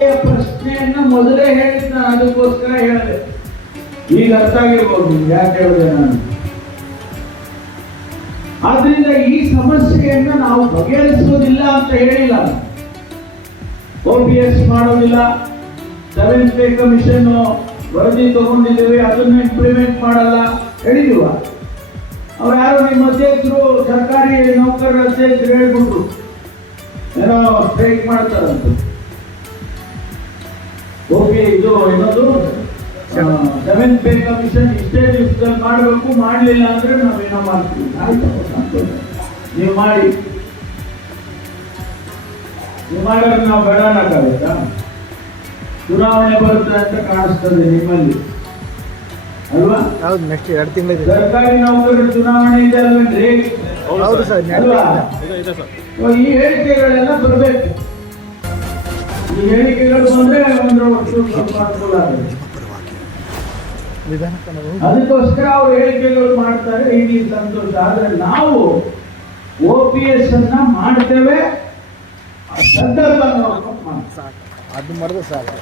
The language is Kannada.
ಪ್ರಶ್ನೆಯನ್ನ ಮೊದಲೇ ಹೇಳಿದ್ ಅದಕ್ಕೋಸ್ಕರ ಹೇಳಿದೆ. ಈಗ ಅರ್ಥ ಆಗಿರ್ಬೋದು, ಯಾಕೆ ಹೇಳಿದೆ ನಾನು? ಆದ್ರಿಂದ ಈ ಸಮಸ್ಯೆಯನ್ನ ನಾವು ಬಗೆಹರಿಸುವುದಿಲ್ಲ ಅಂತ ಹೇಳಿಲ್ಲ. ಓ ಎಸ್ ಮಾಡೋದಿಲ್ಲ. ಸೆವೆಂತ್ ಪೇ ಕಮಿಷನ್ ವರದಿ ತಗೊಂಡಿದ್ದೇವೆ, ಅದನ್ನ ಇಂಪ್ಲಿಮೆಂಟ್ ಮಾಡಲ್ಲ. ಹೇಳಿದ್ವ ಅವ್ರು ಯಾರು ನಿಮ್ಮ ಅಧ್ಯಕ್ಷರು, ಸರ್ಕಾರಿ ನೌಕರರ ಅಧ್ಯಕ್ಷರು ಹೇಳ್ಬಿಟ್ರು. ಏನೋ ಸ್ಟ್ರೈಕ್ ಮಾಡ್ತಾರಂತೆ. ಓಕೆ ಇದು ಇನ್ನೊಂದು ಸೆವೆನ್ ಪೇ ಕಮಿಷನ್ ಇಷ್ಟೇ ದಿವಸದಲ್ಲಿ ಮಾಡಬೇಕು ಮಾಡಲಿಲ್ಲ ಅಂದ್ರೆ ನಾವೇನೋ ಮಾಡ್ತೀವಿ. ಆಯ್ತು ನೀವು ಮಾಡಿ. ನೀವು ಮಾಡಿದ್ರೆ ನಾವು ಬೇಡ ಅನ್ನಕ್ಕಾಗುತ್ತಾ ಚುನಾವಣೆ ಬರುತ್ತೆ ಅಂತ ಕಾಣಿಸ್ತದೆ ನಿಮ್ಮಲ್ಲಿ. ಅಲ್ವಾ? ಹೌದು ನೆಕ್ಸ್ಟ್ ಎರಡು ತಿಂಗಳಿದೆ. ಸರ್ಕಾರಿ ನೌಕರರ ಚುನಾವಣೆ ಇದೆ ಅಲ್ವೇನ್ರಿ? ಹೌದು ಸರ್ ಅಲ್ವಾ? ಈ ಹೇಳಿಕೆಗಳೆಲ್ಲ ಬರಬೇಕು. ಅದಕ್ಕೋಸ್ಕರ ಅವ್ರು ಹೇಳಿಕೆಗಳು ಮಾಡ್ತಾರೆ ಇಲ್ಲಿ ಸಂತೋಷ. ಆದ್ರೆ ನಾವು ಒ ಪಿ ಎಸ್ ಅನ್ನ ಮಾಡ್ತೇವೆ. ಸಂದರ್ಭ ಅದು ಮರದ ಸಾಕು.